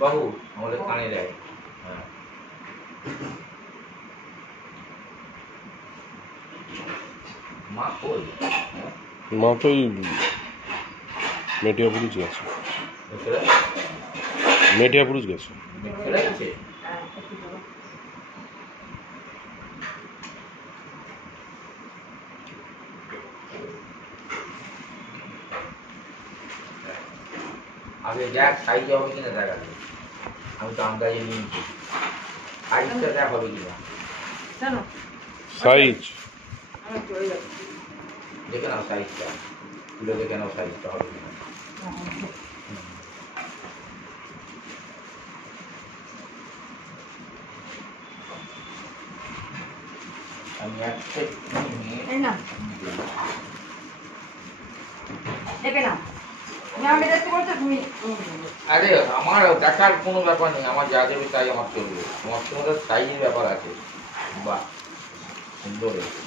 বাবু আমাদের কানে দেয়। হ্যাঁ মা কই? মা তো ওই মেটিয়াপুরুষ গেছে। মেটিয়াপুরুষ গেছে। চলে গেছে। আগে দেখ সাইজ হবে কিনা দেখা যাবে। আমি তো আন্দাজে নিয়েছি সাইজটা দেখ হবে কিনা সাইজ দেখে নাও সাইজটা তুলে দেখে নাও সাইজটা হবে কিনা। আমি একটা আরে আমার দেখার কোনো ব্যাপার নেই, আমার যা দেবে তাই আমার চলবে। তোমার সঙ্গে সাইজের ব্যাপার আছে। বাহ সুন্দর হয়েছে।